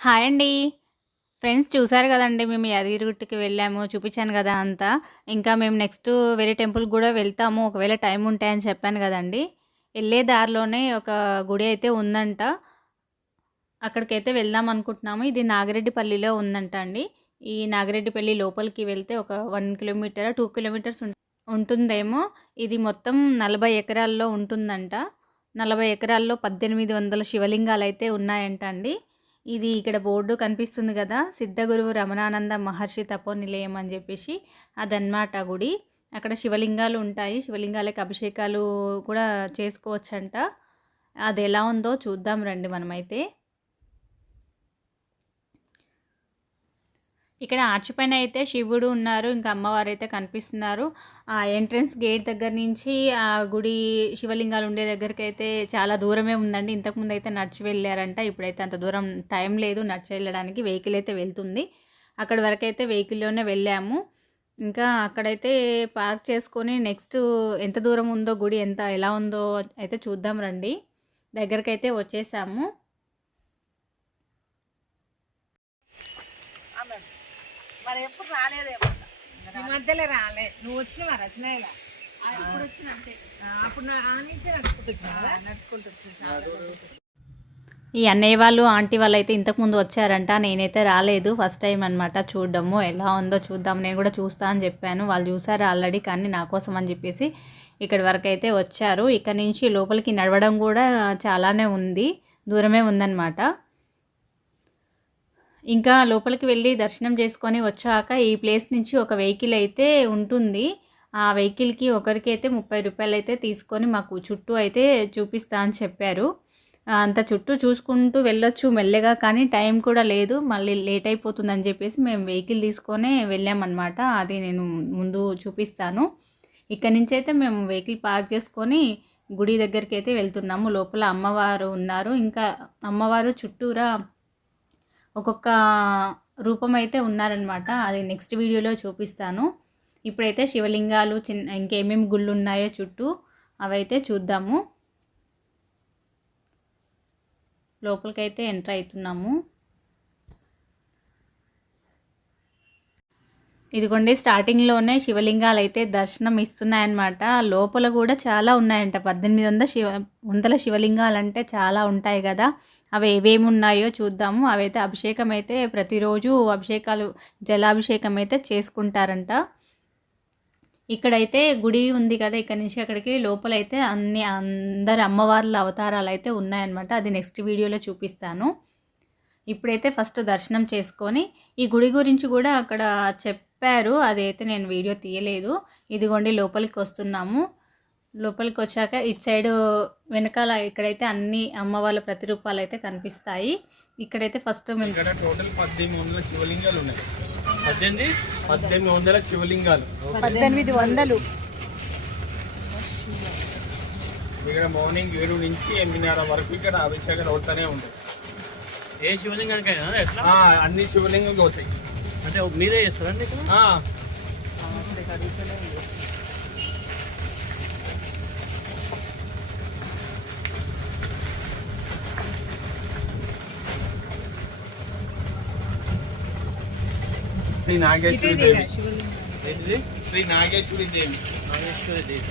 Hi అండి. Friends చూసారు కదండీ! మేము యాదగిరిగుట్టకి వెళ్ళాము. చూపించాను కదా అంతా. ఇంకా మేము నెక్స్ట్ వేరే టెంపుల్‌కి గూడా వెళ్తాము. ఒకవేళ టైం ఉంటే అని చెప్పాను గదండీ! ఎళ్ళే దారిలోనే ఒక గుడి అయితే ఉందంట. అక్కడికైతే వెళ్దాం అనుకుంటున్నాము. ఇది నాగిరెడ్డిపల్లిలో ఉందంట అండి. ఈ నాగిరెడ్డిపల్లి లోపలికి వెళ్తే ఒక 1 కిలోమీటరా, 2 కిలోమీటర్స్ ఉంటుందేమో. ఇది మొత్తం 40 ఎకరాల్లో ఉంటుందంట. 40 ఎకరాల్లో 1800 శివలింగాలైతే ఉన్నాయంట అండి. ఇది ఇక్కడ బోర్డు కనిపిస్తుంది గదా! సిద్ధగురువు రమణానంద మహర్షి తపోనిలయం అని జెప్పేసి అదనమాట గుడి. అక్కడ శివలింగాలు ఉంటాయి. శివలింగాలకి అభిషేకాలు కూడా చేసుకోవచ్చంట. అదెలా ఉందో చూద్దాం రండి మనమైతే. ఇక్కడ ఆర్చ్ పైన అయితే శివుడు ఉన్నారు. ఇంకా అమ్మవారైతే కనిపిస్తున్నారు. ఆ ఎంట్రన్స్ గేట్ దగ్గర నుంచి ఆ గుడి శివలింగాలు ఉండే దగ్గరికైతే చాలా దూరమే ఉందండి. ఇంతకుముందయితే నడిచి వెళ్ళారంట. ఇప్పుడైతే అంత దూరం టైం లేదు నడిచి వెళ్ళడానికి. వెహికల్ అయితే వెళ్తుంది. అక్కడి వరకైతే వెహికల్‌లోనే వెళ్ళాము. ఇంకా అక్కడైతే పార్క్ చేసుకొని నెక్స్ట్ ఎంత దూరం ఉందో గుడి ఎలా ఉందో అయితే చూద్దాం రండి. దగ్గరకైతే వచ్చేసాము. మరి ఎప్పుడు రాలేదేమో ఈ మధ్యలో రాలే. నువ్వు వచ్చినవా రచన ఇలా ఇప్పుడు వచ్చిన అంతే. అప్పుడు ఆ నుంచే నడుచుకుంటూ వచ్చి ఈ అన్నయ్య వాళ్ళు ఆంటీ వాళ్ళు అయితే ఇంతకుముందు వచ్చారంట. నేనైతే రాలేదు. ఫస్ట్ టైం అనమాట చూడడము. ఎలా ఉందో చూద్దాం. నేను కూడా చూస్తా అని చెప్పాను. వాళ్ళు చూసారు ఆల్రెడీ. కానీ నా కోసం అని చెప్పేసి ఇక్కడి వరకు అయితే వచ్చారు. ఇక్కడ నుంచి లోపలికి నడవడం కూడా చాలానే ఉంది. దూరమే ఉందన్నమాట. ఇంకా లోపలికి వెళ్ళి దర్శనం చేసుకొని వచ్చాక ఈ ప్లేస్ నుంచి ఒక వెహికల్ అయితే ఉంటుంది. ఆ వెహికల్‌కి ఒకరికైతే 30 రూపాయలైతే తీసుకొని మాకు చుట్టూ అయితే చూపిస్తా అని చెప్పారు. అంత చుట్టూ చూసుకుంటూ వెళ్ళొచ్చు మెల్లగా, కానీ టైం కూడా లేదు. మళ్ళీ లేట్ అయిపోతుందని చెప్పేసి మేము వెహికల్ తీసుకొనే వెళ్ళామన్నమాట. అది నేను ముందు చూపిస్తాను. ఇక్కడి నుంచైతే మేము వెహికల్ పార్క్ చేసుకొని గుడి దగ్గరికైతే వెళ్తున్నాము. లోపల అమ్మవారు ఉన్నారు. ఇంకా అమ్మవారు చుట్టూరా ఒక్కొక్క రూపం అయితే ఉన్నారనమాట. అది నెక్స్ట్ వీడియోలో చూపిస్తాను. ఇప్పుడైతే శివలింగాలు ఇంకేమేమి గుళ్ళు ఉన్నాయో చుట్టూ అవైతే చూద్దాము. లోపలికైతే ఎంటర్ అవుతున్నాము. ఇదిగోండి స్టార్టింగ్లోనే శివలింగాలు అయితే దర్శనం ఇస్తున్నాయన్నమాట. లోపల కూడా చాలా ఉన్నాయంట. 1800 శివలింగాలు అంటే చాలా ఉంటాయి కదా. అవి ఏవేమి ఉన్నాయో చూద్దాము. అవైతే అభిషేకం అయితే ప్రతిరోజు జలాభిషేకం అయితే చేసుకుంటారంట. ఇక్కడైతే గుడి ఉంది కదా, ఇక్కడ నుంచి అక్కడికి లోపలైతే అందరు అమ్మవార్ల అవతారాలు అయితే ఉన్నాయన్నమాట. అది నెక్స్ట్ వీడియోలో చూపిస్తాను. ఇప్పుడైతే ఫస్ట్ దర్శనం చేసుకొని ఈ గుడి గురించి కూడా అక్కడ చెప్పారు. అదైతే నేను వీడియో తీయలేదు. ఇదిగోండి లోపలికి వస్తున్నాము. లోపలికి వచ్చాక ఇటు సైడ్ వెనకాల ఇక్కడైతే అన్ని అమ్మవార్ల ప్రతిరూపాలు అయితే కనిపిస్తాయి. ఇక్కడైతే ఫస్ట్ మేము ఇక్కడ టోటల్ 1800 శివలింగాలు ఉన్నాయి. 1800 శివలింగాలు. 1800. ఇక్కడ మార్నింగ్ 7 నుంచి 8:30 వరకు ఇక్కడ అభిషేకం అవుతానే ఉంటుంది. ఏ శివలింగానికైనా ఎట్లా? అన్ని శివలింగాలు అవుతాయి. అంటే మీరే చేస్తారండి ఇక్కడ? శ్రీ నాగేశ్వరి దేవి. శ్రీ నాగేశ్వరి దేవి. నాగేశ్వరి దేవి.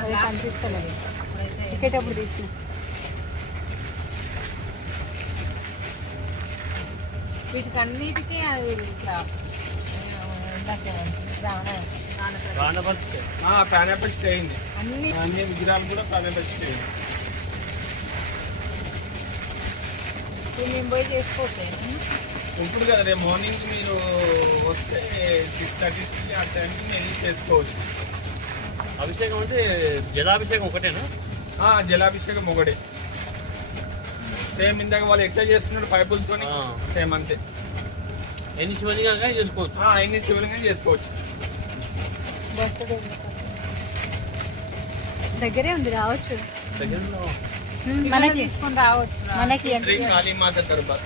అదే కనిపిస్తలేదు. టికెట్ అప్పుడు తీసిన వీటికి అన్నిటికీ అది ఇట్లా ప్రాణప్రతిష్ఠ అయింది. అన్ని అన్ని విగ్రహాలు కూడా ప్రాణప్రతిష్ఠ అయింది. మేము పోయి చేసుకోవచ్చు. ఇప్పుడు కదా రేపు మార్నింగ్ మీరు వస్తే 6:30 ఆ టైంకి నేను చేసుకోవచ్చు. అభిషేకం అంటే జలాభిషేకం ఒకటేనా? జలాభిషేకం ఒకటే. సేమ్ ఇందాక వాళ్ళు ఎట్లా చేస్తున్నారు పైపులతో సేమ్ అంతే. ఎన్ని శివలింగాలుగా చేసుకోవచ్చు. ఎన్ని శివలింగం చేసుకోవచ్చు. దగ్గరే ఉంది, రావచ్చు. దగ్గరలో మనకి తీసుకొని రావచ్చు. మనకి శ్రీ కాళీమాత దర్బార్.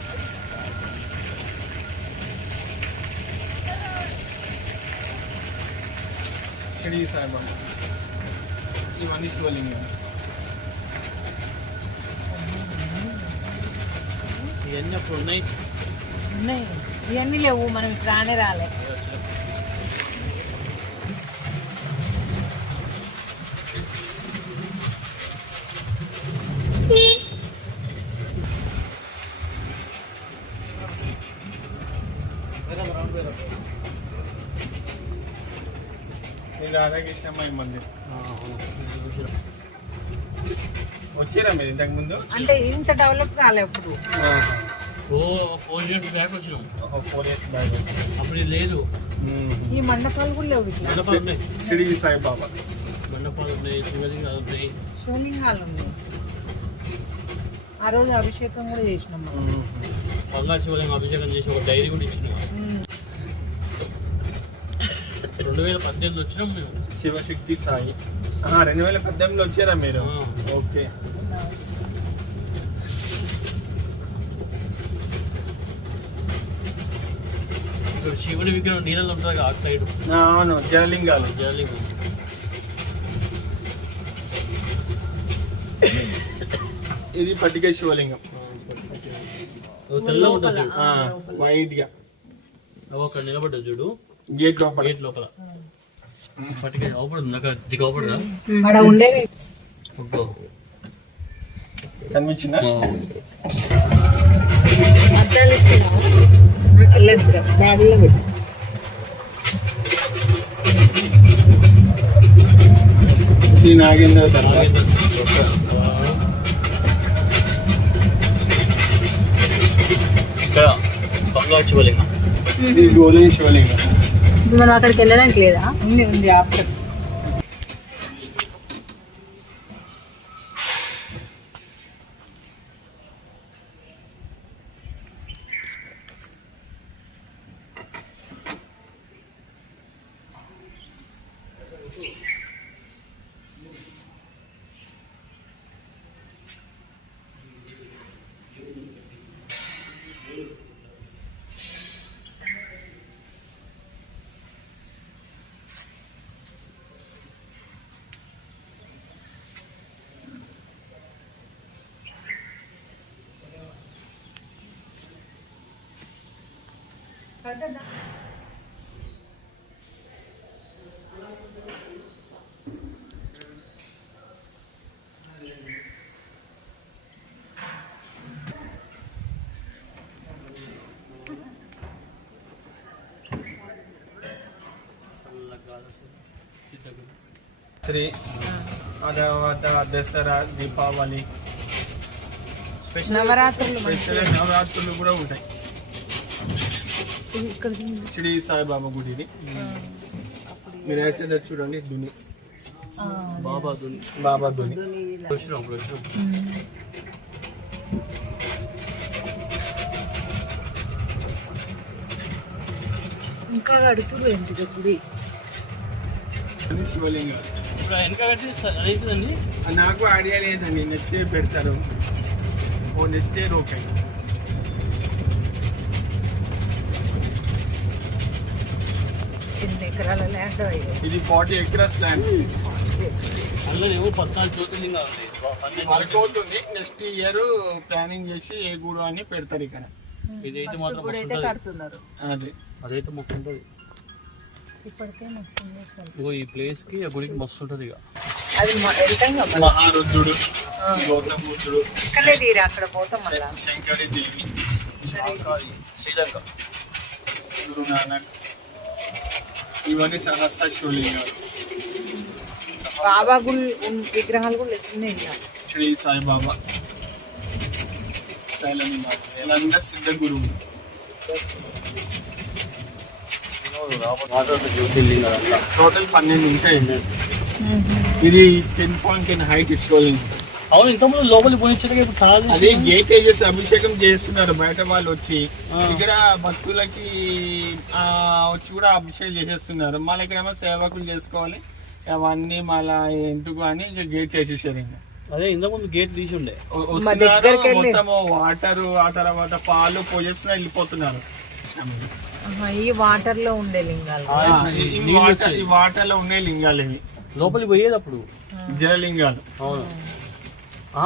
షిరిడి సాయిబాబా. ఇవన్నీ శివలింగం. ఇవన్నీ అప్పుడు ఉన్నాయి. ఉన్నాయి ఇవన్నీ లేవు, మనం ఇక్కడ రానే రాలే. ఇది రాధాకృష్ణమ్మ మందిర్. వచ్చారా మీరు ఇంతకు ముందు? అంటే ఇంత డెవలప్ కాలే అప్పుడు. 4 years బ్యాక్ వచ్చినాం. 4 years బ్యాక్. అప్పుడు ఇది లేదు. ఈ మండపాలు కూడా లేవు. ఇట్లా మండపాలు ఉన్నాయి, షిరిడి సాయిబాబా మండపాలు ఉన్నాయి, శివలింగాలు ఉన్నాయి. శివలింగాలు ఉన్నాయి. ఆ రోజు అభిషేకం కూడా చేసినాం మనం. బంగారు శివలింగం అభిషేకం చేసి ఒక డైరీ కూడా ఇచ్చినాం. 2018 వచ్చినాం మేము. శివశక్తి సాయి. 2018లో వచ్చారా మీరు? ఓకే. ఇక్కడ శివుడి విగ్రహం నీళ్ళలో ఉంటుంది ఆ సైడ్. అవును, జలలింగాలు. జలలింగం. ఇది పట్టిక శివలింగం. తెల్ల ఉంటుంది వైట్ గా. అక్కడ నిలబడ్డా చూడు, గేట్ లోపల. గేట్ లోపల పట్టిక అవపడుతుంది. అక్కడ దిగ అవపడదా? అక్కడ ఉండేవి. కనిపించిందా? అద్దాలు ఇస్తున్నావా? వెళ్ళదు బ్యాగుల్లో పెట్టు. శ్రీ నాగేంద్ర దర్గా. ఇక్కడ బంగారు శివలింగం. ఇది గోల్డెన్ శివలింగం. మనం అక్కడికి వెళ్ళడానికి లేదా? ఉంది ఆఫ్టర్. తర్వాత దసరా, దీపావళి, నవరాత్రులు స్పెషల్ నవరాత్రులు కూడా ఉంటాయి. షిరిడి సాయిబాబా గుడి ఇది. మీరు వేసేది చూడండి, దుని బాబా దుని. బాబా దుని. వచ్చినాం ఇప్పుడు వచ్చినాం. ఇంకా కడుతురు ఏంటి గుడి. శివలింగం. ఇప్పుడు వెనక కట్టి అదైతుందండి. నాకు ఐడియా లేదండి. నెక్స్ట్ పెడతారు. ఓ నెక్స్ట్ ఓకే. ఎన్ని ఎకరాల ల్యాండ్ ఇది 40 acres ల్యాండ్. అందులో ఏమో 14 జ్యోతిర్లింగాలు ఉన్నాయి. వర్క్ అవుతుంది. నెక్స్ట్ ఇయర్ ప్లానింగ్ చేసి ఏ గుడి అని పెడతారు ఇక్కడ. ఇదైతే మాత్రం మస్తు అయితే ఉంటుంది. కడుతున్నారు. అది అదైతే మస్తు ఉంటుంది. ఇప్పటికే మస్తు ఉంది అసలు. ఇగో ఈ ప్లేస్ కి ఆ గుడికి మస్తు ఉంటుంది. ఇక అది వెళ్తాం కదా మహారుద్రుడు, గౌతమబుద్ధుడు, ఇక్కడే తీరా, అక్కడ పోతాం మళ్ళా. శంకరి దేవి, శ్రీలంక, గురు నానక్, ఇవన్నీ సహస్ర శివలింగాలు. బాబా గుడి విగ్రహాలు కూడా ఉన్నాయి ఇలా. శ్రీ సాయిబాబా, శైలని మాత, వీళ్ళందరూ సిద్ధ గురువులు. జ్యోతిర్లింగాలు టోటల్ 12 ఉంటాయి. ఇది 10.10 హైట్ శివలింగం. అవును, ఇంతకుముందు లోపలికి పోయించడానికి ఇప్పుడు చాలా అది గేట్ వేసేసి అభిషేకం చేస్తున్నారు బయట వాళ్ళు వచ్చి. ఇక్కడ భక్తులకి వచ్చి కూడా అభిషేకం చేసేస్తున్నారు. మళ్ళీ ఇక్కడేమో సేవకులు చేసుకోవాలి అవన్నీ, మళ్ళా ఎందుకు అని గేట్ చేసేసారు. ఇంకా అదే ఇంతకుముందు గేట్ తీసి ఉండే. వస్తున్నారు, మొత్తము వాటర్, ఆ తర్వాత పాలు పోసేస్తున్నారు, వెళ్ళిపోతున్నారు. ఈ వాటర్ లో ఉండే లింగాలు. ఈ వాటర్ లో ఉండే లింగాలు ఇవి. లోపలికి పోయేది అప్పుడు జలలింగాలు. అవును.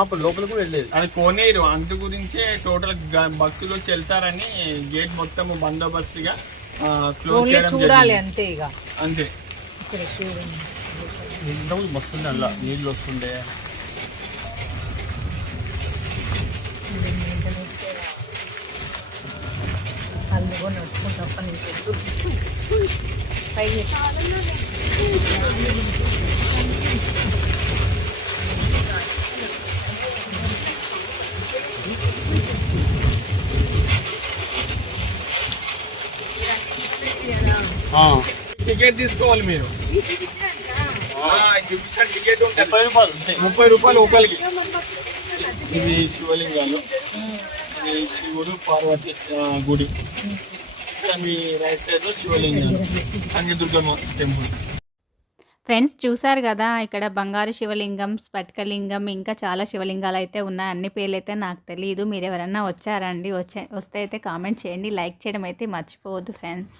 అప్పుడు లోపల కూడా వెళ్ళేది. అది కోనేరు, అందు గురించే టోటల్ భక్తులు వచ్చి వెళ్తారని గేట్ మొత్తం బందోబస్తుగా క్లోజ్ ఓన్లీ చేయడం చూడాలి జరిగింది. అంతే ఇక. అంతే. ఇక్కడ చూడండి. ఇంతకుముందు మస్తుండే అలా నీళ్ళు వస్తుండే. వాళ్ళు కూడా నడుచుకుంటాం పని పైకి. టికెట్ తీసుకోవాలి మీరు. చూపించిన టికెట్ ఉంటుంది 30 రూపాయలు అంతే. 30 రూపాయలు ఒకరికి. ఇవి శివలింగాలు, ఇది శివుడు పార్వతి గుడి. మీ రైట్ సైడ్ లో శివలింగాలు, కన్యదుర్గమ్మ టెంపుల్. ఫ్రెండ్స్ చూసారు కదా, ఇక్కడ బంగారు శివలింగం, స్ఫటికలింగం, ఇంకా చాలా శివలింగాలు అయితే ఉన్నాయి. అన్ని పేర్లు అయితే నాకు తెలియదు. మీరు ఎవరన్నా వచ్చారండి? వస్తే అయితే కామెంట్ చేయండి, లైక్ చేయడం అయితే మర్చిపోవద్దు ఫ్రెండ్స్.